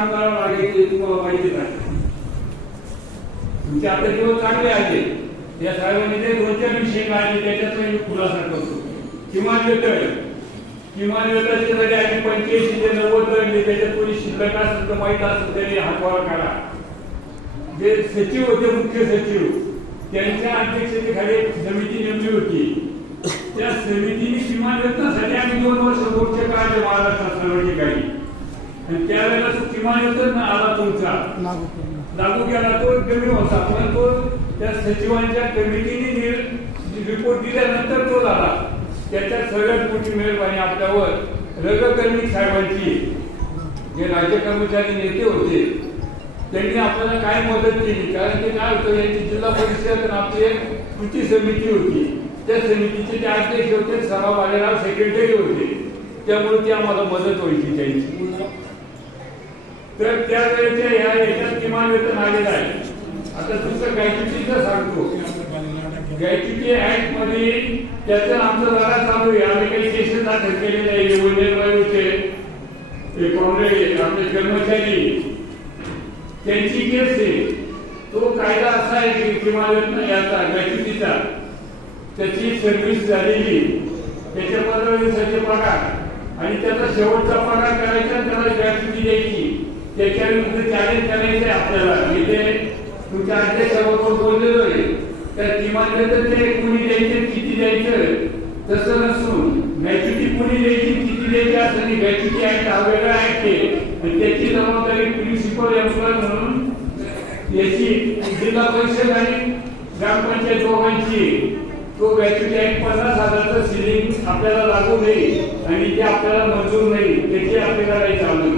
काम करावं लागेल ते तुम्हाला माहितीच आहे तुमचे आता दिवस चांगले आले या साहेबांनी ते रोजच्या चार विषय काढले त्याच्यात मी खुलासा करतो. किमान वेतन किमान वेतनाची जरी आम्ही पंच्याऐंशी ते नव्वद धरली त्याच्यात कोणी शिल्लक असेल तर माहीत असेल तरी हातवारा काढा. जे सचिव होते मुख्य सचिव त्यांच्या अध्यक्षतेखाली एक समिती नेमली होती. त्या समितीने किमान वेतनासाठी आम्ही दोन वर्ष मोर्चे काढले महाराष्ट्रात सर्व ठिकाणी आणि त्यावेळेला तो किमान वेतन आला तुमचा. लागू केला तो कमी होता. पण तो त्या सचिवांच्या कमिटीने रिपोर्ट दिल्यानंतर तो झाला. त्याच्यात सगळ्यात मोठी मेहरबानी आपल्यावर रगकर्मी साहेबांची. जे राज्य कर्मचारी नेते होते त्यांनी आपल्याला काय मदत केली. कारण ते काय होतं यांची जिल्हा परिषद आपली एक कृती समिती होती. त्या समितीचे ते अध्यक्ष होते सराव बालेराव सेक्रेटरी होते. त्यामुळे ती आम्हाला मदत व्हायची त्यांची. तर त्या वेळेच्या या याच्यात किमान वेतन आलेलं आहे. आता तुमचं गायचुकीचं सांगतो. गायचुकी ऍक्टमध्ये त्याचं आमचं लढा चालू आहे. आम्ही काही केसेस दाखल केलेले आहे. वंदेवायूचे ते काँग्रेस आपले कर्मचारी. त्यांची केस आहे. तो कायदा असा आहे की किमान वेतन याचा गायचुकीचा त्याची सर्व्हिस झालेली. त्याच्या पंधरा दिवसाचे पगार. आणि त्याचा शेवटचा पगार करायचा त्याला ग्रॅच्युटी द्यायची. त्याच्या चॅलेंज करायचे आपल्याला. मी ते तुमच्या अध्यक्षाबरोबर बोललेलो आहे तर किमान तर ते कुणी द्यायचे किती द्यायचं तसं नसून मॅच्युरिटी कुणी द्यायची किती द्यायची असं नाही. ग्रॅच्युटी ऍक्ट हा वेगळा ऍक्ट आहे. आणि त्याची जबाबदारी प्रिन्सिपल एम्प्लॉय म्हणून याची जिल्हा परिषद आणि ग्रामपंचायत दोघांची तो मॅच्युरिटी ऍक्ट पन्नास हजारचं सिलिंग आपल्याला लागू नाही आणि ते आपल्याला मंजूर नाही त्याची आपल्याला काही चालू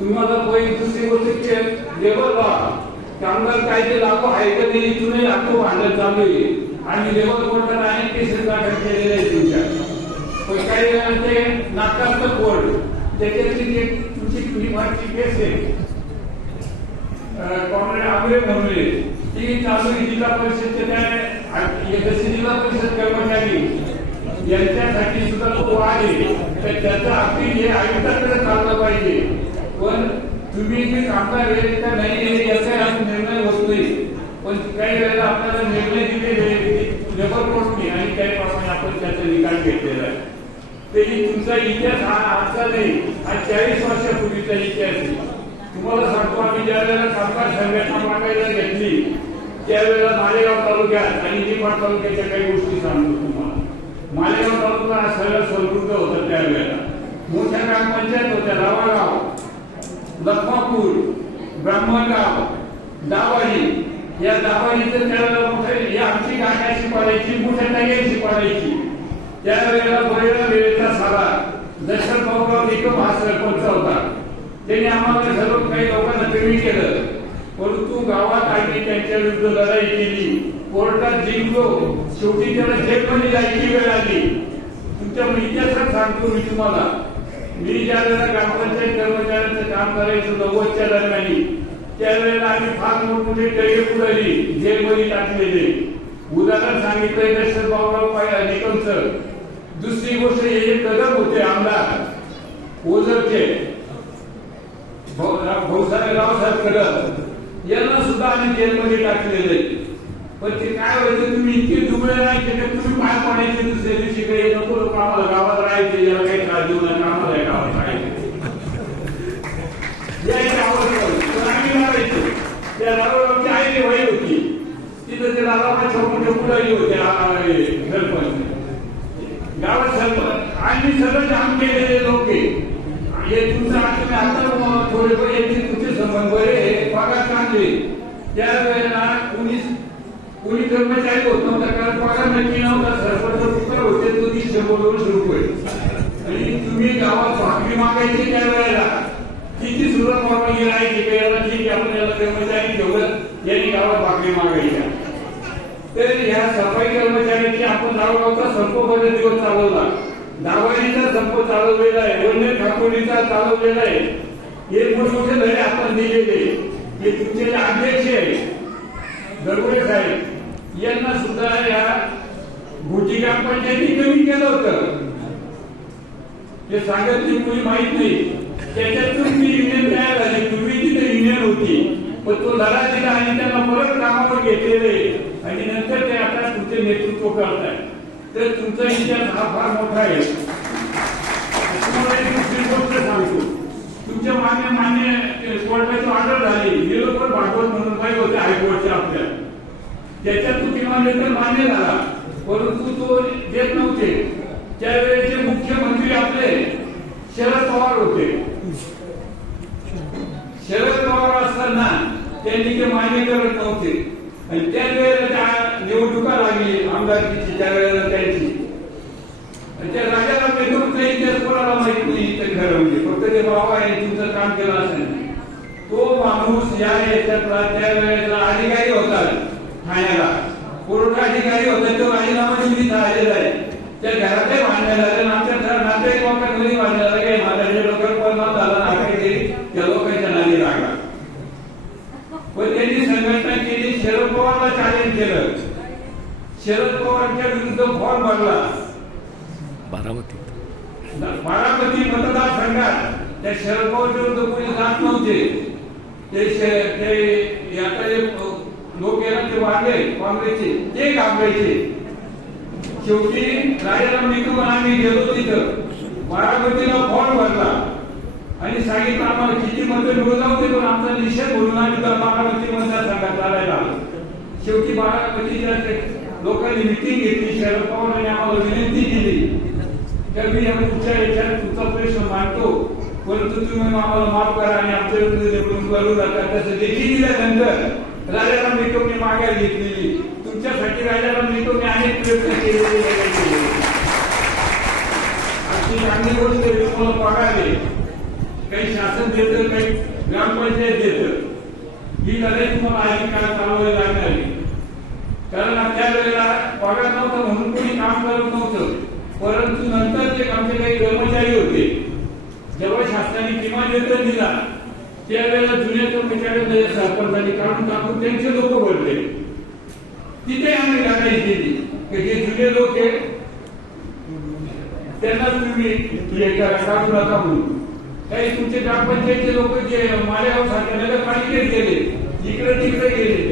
तुम्हाला कोई दुसरी गोष्ट की लेबर लॉ कामगार कायदे लागू आहे का नाही इथूनही लागू भांडण चालू आहे आणि लेबर कोर्टात अनेक केसेस दाखल केलेले आहेत तुमच्या. पण काही वेळा ते नाकारतं कोर्ट त्याच्यातली जे तुमची तुझी केस आहे कॉम्रेड आंबे म्हणले ती चालू जिल्हा परिषदचे त्या जसे जिल्हा परिषद कर्मचारी. यांच्यासाठी सुद्धा तो आहे. तर त्याचा अपील हे आयुक्ताकडे चाललं पाहिजे. पण तुम्ही जे कामगार आहे का नाही आहे याचा निर्णय होतोय पण काही वेळेला आपल्याला निर्णय दिलेले लेबर कोर्टने आणि त्याप्रमाणे आपण त्याचा निकाल घेतलेला आहे. तरी तुमचा इतिहास हा आजचा नाही हा चाळीस वर्षापूर्वीचा इतिहास आहे. तुम्हाला सांगतो आम्ही ज्या वेळेला कामगार संघटना मागायला घेतली त्यावेळेला मालेगाव तालुक्यात आणि निपाट तालुक्याच्या काही गोष्टी सांगतो तुम्हाला. मालेगाव तालुका हा सगळा समृद्ध होता त्यावेळेला मोठ्या ग्रामपंचायत होत्या रावागाव. लखमापूर ब्राह्मणगाव दावारी या दावारीचं त्यावेळेला मोठे ही आमची काकाशी शिकवायची मोठ्या टाक्याशी शिकवायची. त्यावेळेला बरेला वेळेचा सारा. दशरथ भाऊराव एक हा सरपंच होता. त्यांनी आम्हाला सर्व काही लोकांना कमी केलं. परंतु गावात आम्ही त्यांच्या विरुद्ध लढाई केली. कोर्टात जिंकलो. शेवटी त्याला जेलमध्ये जायची वेळ आली. तुमच्या इतिहासात सांगतो मी तुम्हाला. मी ज्या वेळेला ग्रामपंचायत कर्मचाऱ्यांचं काम करायचं नव्वदच्या दरम्यानी. त्यावेळेला आम्ही फार मोठमोठे टगे पुढारी जेलमध्ये टाकलेले. उदाहरण सांगितलंय दशरथ बाबूराव सर. दुसरी गोष्ट हे जे कदम होते आमदार ओझरचे भाऊसाहेब रावसाहेब कदम यांना सुद्धा आम्ही जेलमध्ये टाकलेले. पण ते काय व्हायचं तुम्ही इतके दुबळे राहायचे की? तुम्ही पाय पाडायचे दुसऱ्या दिवशी काही नको लोक आम्हाला गावात राहायचे याला काही त्रास देऊ नका. यायचे आवडतं. पण आम्ही मारायचो. त्या रावरावची आई वय होती तिथं ते रावरावच्या मोठे पुढारी होते आ- सरपंच गावात सरपंच आम्ही सगळं जाम केलेले लोक हे तुमचं आता आता थोडे पण याचे तुमचे संबंध बरे पगार चांगले त्यावेळेला कुणी कुणी कर्मचारी होत नव्हता कारण पगार नक्की नव्हता सरपंच पुत्र होते तो ती शंभर दोनशे रुपये आणि तुम्ही गावात भाकरी मागायची त्या वेळेला तिची सुरुवात मागायची राहायची की याला ठीक आहे आपण याला कर्मचारी ठेवलं यांनी गावात भाकरी मागायच्या तर ह्या सफाई कर्मचाऱ्यांची आपण दारोगावचा संप बरेच दिवस चालवला दावारीचा संप चालवलेला आहे वन्य ठाकोरीचा चालवलेला आहे हे मोठमोठे लढे आपण दिलेले हे तुमचे जे अध्यक्ष आहे दरवडे साहेब यांना सुद्धा या भोटी ग्रामपंचायती कमी केलं होतं हे सांगत मुली माहीत नाही. त्याच्यातून मी युनियन होती. पण तो लढा दिला आणि त्यांना परत कामावर घेतलेले. आणि नंतर ते आता तुमचे नेतृत्व करताय तर तुमचा इतिहास हा फार मोठा आहे. तुम्हाला एक दुसरी गोष्ट सांगतो. तुमच्या मान्य मान्य कोर्टाची ऑर्डर झाली. निलोपर भागवत म्हणून काही होते हायकोर्टच्या आपल्या. त्याच्यात तू किंवा लेटर मान्य झाला. परंतु तो देत नव्हते. त्यावेळेचे मुख्यमंत्री आपले शरद पवार होते. त्यांनी ते मान्य करत नव्हते. आणि त्या वेळेला त्या निवडणुका लागली आमदारकीची त्या वेळेला त्यांची. आणि त्या राजाला भेटून नाही इतिहास कोणाला माहीत नाही ते खरं म्हणजे. फक्त ते बाबा आहे तुमचं काम केलं असेल. तो माणूस या याच्यातला त्या वेळेला अधिकारी होता ठाण्याला. पुरवठा अधिकारी होता तो राजीनामा दिल्लीत आलेला आहे त्या घरातही भांडण झालं आणि आमच्या घरात नातेवाईक लोकांमध्ये भांडण झालं काही माझ्या लोकांवर परिणाम झाला ना काहीतरी त्या लोकांच्या नादी लागला पण त्यांनी संघटना केली शरद पवारला चॅलेंज केलं. शरद पवारच्या विरुद्ध फॉर्म भरला बारामतीत बारामती मतदारसंघात त्या शरद पवार विरुद्ध कोणी जात नव्हते. ते आता जे लोक ना ते वाढले काँग्रेसचे ते घाबरायचे. शेवटी राजाराम निकम आम्ही गेलो तिथं. बारामतीला फॉर्म भरला आणि सांगितलं आम्हाला किती मतं मिळून होते पण आमचा निषेध म्हणून आम्ही बारामती आलो. शेवटी बारामतीच्या ते लोकांनी मिटिंग घेतली शरद पवारांनी आम्हाला विनंती केली. तर मी या पुढच्या याच्यात तुमचा प्रश्न मांडतो. परंतु तुम्ही आम्हाला माफ करा आणि आमच्या विरुद्ध करू नका तसं देखील दिल्यानंतर राजाराम निकमने माघार घेतलेली. तुमच्यासाठी राजाराम निकमने अनेक प्रयत्न केलेले केले. चांगली गोष्ट तुम्हाला पगार काही शासन देतं काही ग्रामपंचायत देतं. ही लढाई तुम्हाला अधिकार चालवायला चालवावी लागणार आहे कारण त्या वेळेला पगार नव्हता म्हणून कोणी काम करत नव्हतं. परंतु नंतर जे आमचे काही कर्मचारी होते. जेव्हा शासनाने किमान वेतन दिला त्यावेळेला जुन्या कर्मचाऱ्यांना सरपंचाने काढून टाकून त्यांचे लोक भरले. तिथे आम्ही गाडी दिली. की जे जुने लोक आहे त्यांनाच तुम्ही टाकू नका म्हणून काही तुमचे ग्रामपंचायतचे लोक जे मालेगाव सारख्या नगरपालिकेत गेले इकडे तिकडे गेले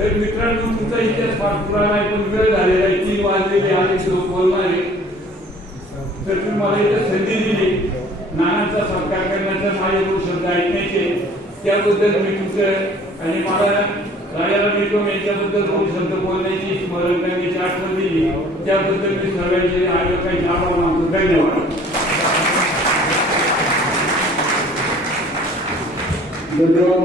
तर मित्रांनो तुमचा इतिहास फार पुराणा आहे पण वेळ झालेला आहे. तीन वाजलेले अनेक लोक बोलणार आहे. तर तुम्ही मला इथे संधी दिली. नानांचा सत्कार करण्याचा माझे दोन शब्द ऐकण्याचे त्याबद्दल मी तुमचं आणि मला राजाराम निकम यांच्याबद्दल दोन शब्द बोलण्याची स्मरण करण्याची आठवण दिली. त्याबद्दल मी सगळ्यांचे आयोजकांचे आभार मानतो. धन्यवाद. धन्यवाद.